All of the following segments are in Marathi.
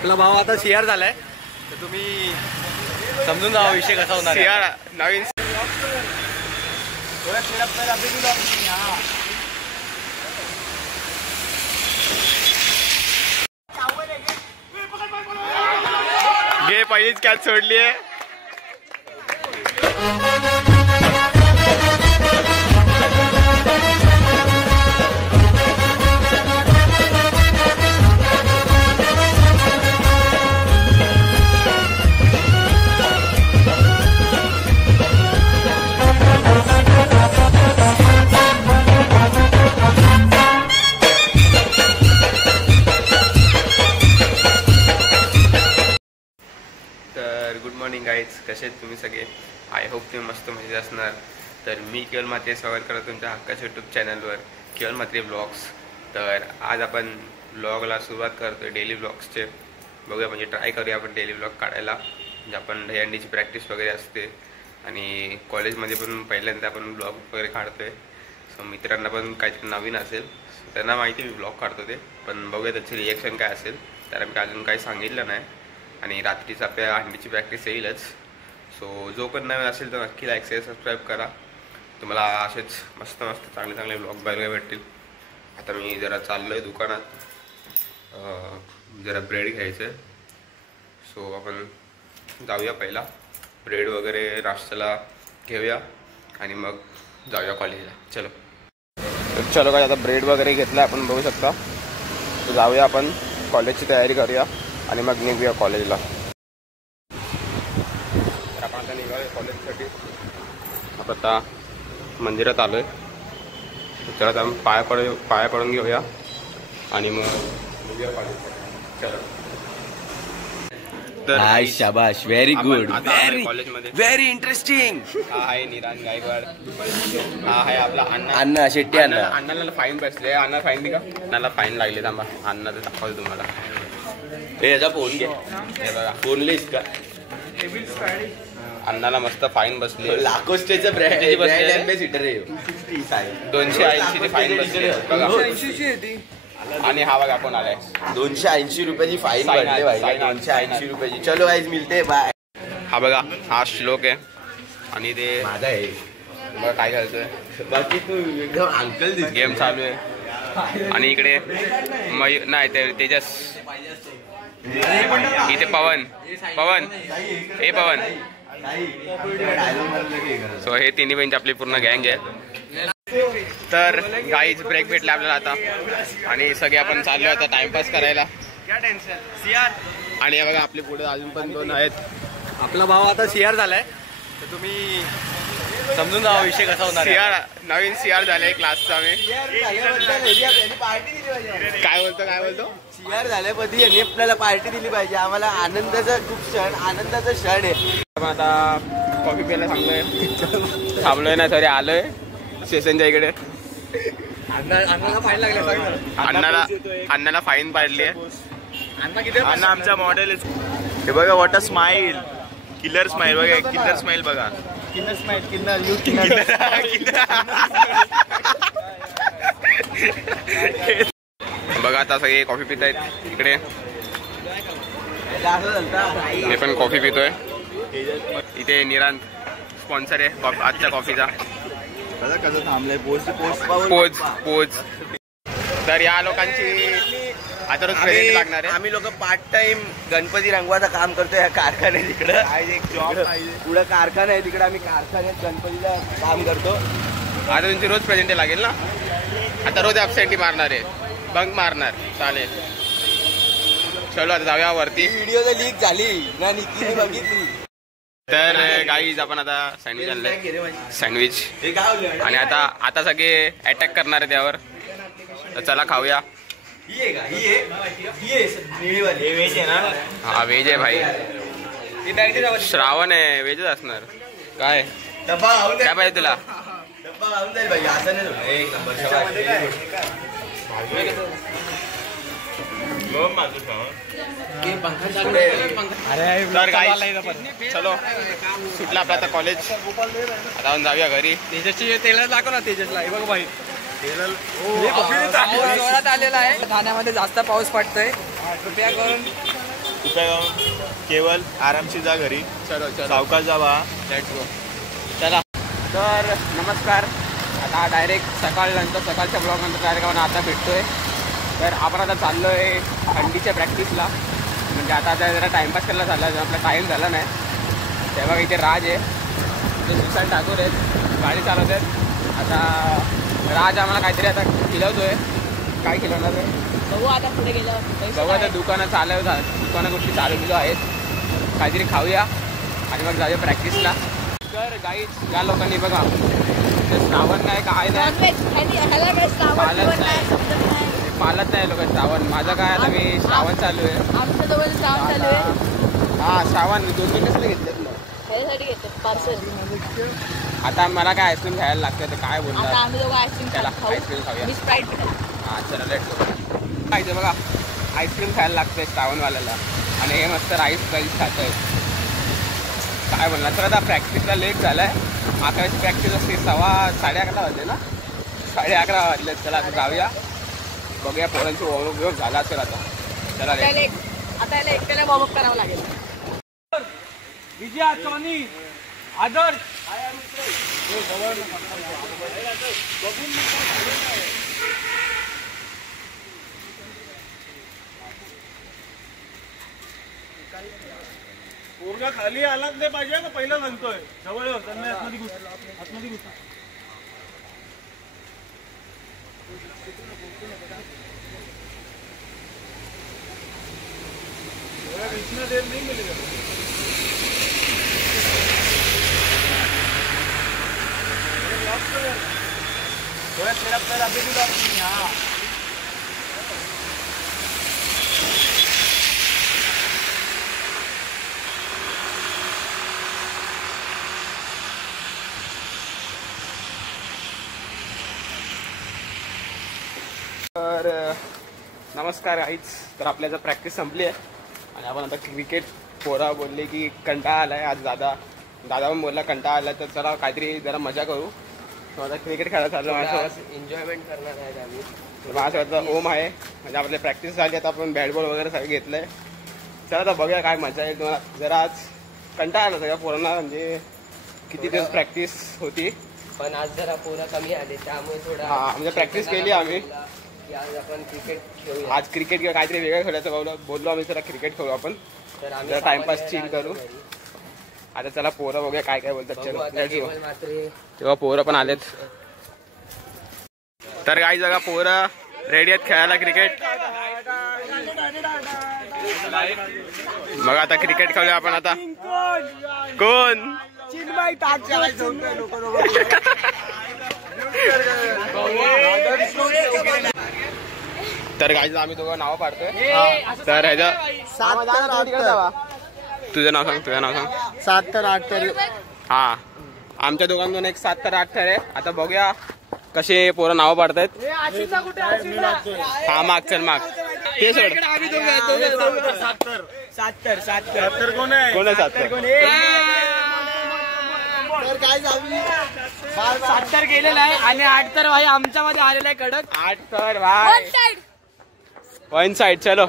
आपला भाव आता शेअर झालाय तर तुम्ही समजून जावा विषय कसा होणार. शेअर नवीन घे पहिलीच कॅच सोडली आहे. गुड मॉर्निंग गाईज, कसे आहेत तुम्ही सगळे? आय होप तुम्ही मस्त मजेत असणार. तर मी केवल म्हात्रे स्वागत करतो तुमच्या हक्काच्या यूट्यूब चॅनलवर केवल म्हात्रे ब्लॉग्स. तर आज आपण ब्लॉगला सुरुवात करतो आहे डेली ब्लॉग्सचे. बघूया, म्हणजे ट्राय करूया आपण डेली ब्लॉग काढायला. म्हणजे आपण दहीहंडीची प्रॅक्टिस वगैरे असते आणि कॉलेजमध्ये पण पहिल्यांदा आपण ब्लॉग वगैरे काढतो आहे. सो मित्रांना पण काहीतरी नवीन असेल, त्यांना माहिती मी ब्लॉग काढतो ते, पण बघूया त्याची रिॲक्शन काय असेल. तर मी अजून काही सांगितलं नाही आणि रात्रीच आपल्या हंडीची प्रॅक्टिस येईलच. सो जो पण नवीन असेल तर नक्की लाईक शेअर सबस्क्राईब करा. तुम्हाला असेच मस्त मस्त चांगले चांगले ब्लॉग बघायला भेटतील. आता मी जरा चाललो आहे दुकानात, जरा ब्रेड घ्यायचं आहे. सो आपण जाऊया, पहिला ब्रेड वगैरे नाश्त्याला घेऊया आणि मग जाऊया कॉलेजला. चलो काय, आता ब्रेड वगैरे घेतला आपण, बघू शकता. तर जाऊया आपण कॉलेजची तयारी करूया आणि मग निघूया कॉलेजला. तर आपण आता निघालो कॉलेजसाठी. आपण आता मंदिरात आलो आहे. तर आता पाया पडून घेऊया आणि मग निघूया कॉलेजसाठी. चलो. तर शाबाश, व्हेरी गुड, कॉलेजमध्ये व्हेरी इंटरेस्टिंग. हा आहे निरांज गायकवाड, हा आहे आपला अण्णा शेट्टी. अण्णाला फाईन बसले. अण्णा फाईन दे का? अण्णाला फाईन लागले. थांबा, अण्णा तर दाखवतो तुम्हाला. याचा फोन घे, हे बघा, फोन लिस्ट का? अण्णाला मस्त फाईन बसली. लाकोस्टेचं ब्रँड अँबॅसिडर आहे. 280ची फाईन बसली बघा. आणि हा बघा कोण आलाय, 280 रुपयाची फाईन भरले भाई. 280 रुपयाची. चलो गाइस, मिलते बाय. हा बघा, हा श्लोक आहे आणि ते माझा आहे. बघा काय घालतोय. बाकी तू एकदम अंकल दिसतो. गेम चालू आहे आणि इकडे नाही ते तेजस, इथे पवन. हे पवन. सो हे तिन्ही बेंच आपली पूर्ण गँग आहे. तर गाईज ब्रेक भेटला आपल्याला आता आणि सगळे आपण चाललो आता टाइमपास करायला. आणि बघा आपले पुढे अजून पण दोन आहेत. आपला भाव आता शेअर झालाय तर तुम्ही समजून जावा विषय कसा होणार. नवीन सीआर झालाय क्लासचा. मी काय बोलतो शेअर झाल्यामध्ये यांनी आपल्याला पार्टी दिली पाहिजे. आम्हाला आनंदाचा क्षण आहे. आपण आता कॉफी प्यायला थांबलोय ना, सॉरी आलोय स्टेशनच्या इकडे. अण्णाला फाईन लागले. अण्णाला फाईन पाडली आहे. अण्णा आमचा मॉडेल. हे बघा, what a smile, killer smile बघा, किलर स्माइल बघा. बघा आता सगळे कॉफी पित आहेत इकडे. मी पण कॉफी पितोय. इथे निरांत स्पॉन्सर आहे आजच्या कॉफीचा. कसं थांबलंय पोज. तर या लोकांची आता रोज प्रेझेंट लागणार आहे. आम्ही लोक पार्ट टाइम गणपती रंगवाचं काम करतो या कारखान्यात. तिकडं पुढं कारखाना आहे, तिकडे आम्ही कारखान्यात गणपतीला काम करतो. आता तुमची रोज प्रेझेंट लागेल ना. आता रोज ॲब्सेंटी मारणार आहे, बंक मारणार. चालेल, चलो आता जाऊया वरती. व्हिडिओ तर लीक झाली ना, निकीने बघितली. तर गाईज आपण आता सँडविच आणलंय, सँडविच. आणि आता सगळे अटॅक करणार आहे त्यावर. तर चला खाऊया. हा व्हेज आहे भाई. श्रावण आहे, व्हेजच असणार. काय पाहिजे तुला? चलो सुटला आपला आता कॉलेज. आता जाऊया घरी. तेजसची तेलाच दाखव ना. तेजसला बघ भाई, जोरात आलेला आहे. ठाण्यामध्ये जास्त पाऊस पडतोय. कृपया करून कुठं केवळ आरामशीर जा घरी. चलो चलो सावकाश जावा. Let's go. चला तर नमस्कार. आता डायरेक्ट सकाळच्या ब्लॉगनंतर डायरेक्ट आपण आता भेटतोय. तर आपण आता चाललो आहे थंडीच्या प्रॅक्टिसला. म्हणजे आता जरा टाईमपास करायला चालला आहे. आपला टाईम झाला नाही. तेव्हा इथे राज आहे, ते सुशांत ठाकूर आहेत, गाडी चालवत आहेत. आता राज आम्हाला काहीतरी आता खिलवतोय. काय खिलवणार आहे बघू आता पुढे गेलं. बघू. आता दुकानं गोष्टी चालवलेलो आहेत. काहीतरी खाऊया आणि मग जाऊया प्रॅक्टिसला. तर गाईज या लोकांनी बघा ते श्रावण नाही काय नाही पालत नाही लोक श्रावण. माझं काय आता मी श्रावण चालू आहे. आमच्या जवळ श्रावण चालू आहे. हा श्रावण 2 कसले घेतलेत ना ह्यासाठी घेतात पार्सल. आता मला काय आईस्क्रीम खायला लागतं. तर काय आता बोलणार आम्ही दोघं आईस्क्रीम त्याला खाऊ. आईस्क्रीम खाऊया. मी स्प्राईट हां चला लेट्स खायचं बघा. आईस्क्रीम खायला लागतंय श्रावणवाल्याला आणि हे मस्त राईस खात आहेत. काय बोलणार. तर आता प्रॅक्टिसला लेट झाला आहे. 11ची प्रॅक्टिस असते. 11:30 वाजले ना. 11:30 वाजले. चला आता जाऊया बघूया. पोरांची ओळख झाला असेल आता. चला आता याला एकट्याला वॉर्मअप करावं लागेल. विजया सोनी आदर्श पूर्ण खाली आलाच नाही पाहिजे ना. पहिला सांगतोय जवळ त्यांना आतमध्ये घुस. इतना देर नहीं मिलेगा. थोड़ा तेरा पैर अभी भी लॉक नहीं. हाँ तर नमस्कार आईच. तर आपल्याला प्रॅक्टिस संपली आहे आणि आपण आता क्रिकेट. पोरा बोलले की कंटाळा आला आहे आज. दादा पण बोलला कंटाळा आला तर चला काहीतरी जरा मजा करू. तर आता क्रिकेट खेळायला चाललो. माझ्यासोबत एन्जॉयमेंट करणार आहेत आम्ही. माझ्यासोबत ओम आहे. म्हणजे आपली प्रॅक्टिस झाली. आता आपण बॅट बॉल वगैरे सगळं घेतलं आहे. चला आता बघूया काय मजा येईल. तुम्हाला जरा आज कंटाळा आला सगळ्या पोरांना. म्हणजे किती दिवस प्रॅक्टिस होती पण आज जरा पोरं कमी आले त्यामुळे थोडा म्हणजे प्रॅक्टिस केली आम्ही. आज आपण क्रिकेट खेळू. आज क्रिकेट किंवा काहीतरी वेगळं खेळायचं बोललो आम्ही. जरा क्रिकेट खेळू आपण. तर आम्ही जरा टाइमपास चिल करू. आता चला पोरं बघूया काय काय बोलतात. चलो तेव्हा पोरं पण आलेत. तर काही जगा पोरं रेडी आहेत खेळायला क्रिकेट. मग आता क्रिकेट खेळूया आपण. आता कोण तर गाईज आम्ही दोघं नावं पाडतोय. तर तुझं नाव सांग. 7 तर 8 तर. हा आमच्या दोघांकडून एक 7 तर 8 आहे. आता बघूया कसे पोरं नावं पाडतायत. हा माग चल माग ते सोड. 7 कोण आहे? कोण आहे 7 तर गेलेला आहे आणि 8 तर भाई आमच्या मध्ये आलेला आहे कडक. 8 तर भाई वन साइड. चलो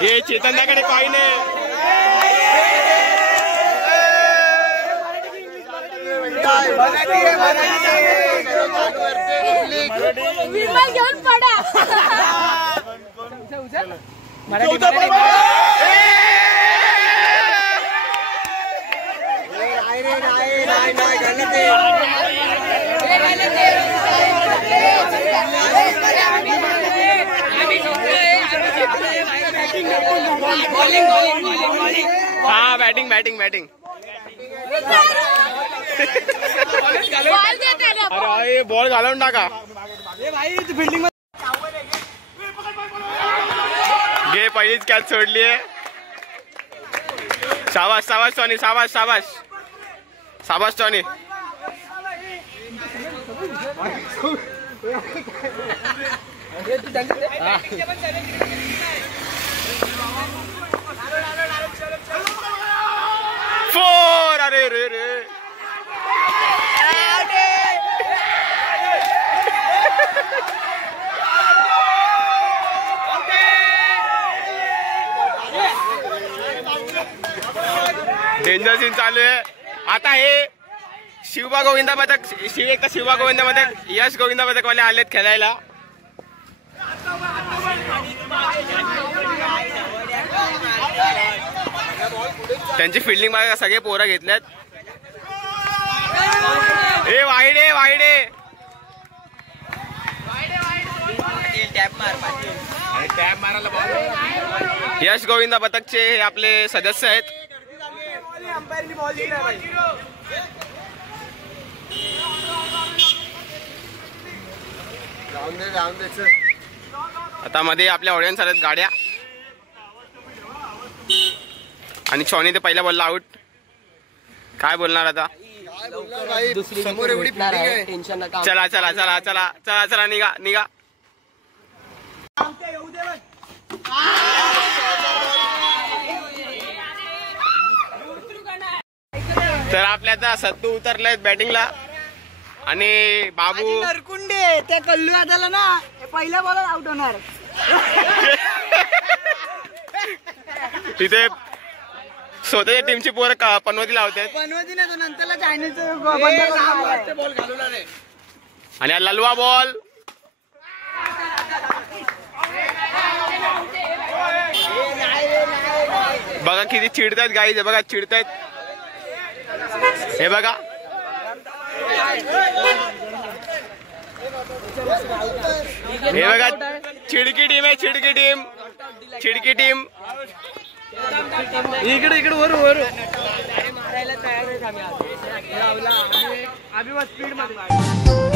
ये चेतनदाकडे कॉइन आहे. विमान घेऊन पडा. हा बॅटिंग बॅटिंग बॅटिंग. अरे बॉल घालवून टाका. घे पहिलीच कॅच सोडली आहे. शाबाश शाबाश सोनी शाबाश शाबाश साबास टॉनी. फोर. अरे रे रे. डेंजर सीन चालू आहे आता. हे शिवबा गोविंदा पथक शिवबा गोविंदा पथक यश गोविंदा पथक वाले आलेत खेळायला. त्यांची फिल्डिंग बघा सगळे पोरं घेतल्यात. ए वाईडे वाईडे. यश गोविंदा पथकचे हे आपले सदस्य आहेत. आता मध्ये आपल्या ऑडियन्स आल्यात गाड्या आणि शॉनी ते पहिल्या बॉलला आउट. काय बोलणार आता. समोर एवढी टेन्शन नका. चला चला चला चला चला चला निघा निघा. तर आपल्या आता सत्तू उतरलेत बॅटिंगला आणि बाबू नरकुंडे त्या कल्लू दादाला ना पहिल्या बॉलर आउट होणार. तिथे स्वतःच्या टीमची पोरं पनवती लावतात. पनवती ना तो नंतरला चायनीज बॉल घालवणार आहे. आणि हा ललवा बॉल. बघा किती चिडतायत गाईज. हे बघा चिडतायत. हे बघा हे बघा चिडकी टीम आहे. चिडकी टीम चिडकी टीम. इकडे इकडे वर वर मारायला तयार आहेत आम्ही. स्पीड मध्ये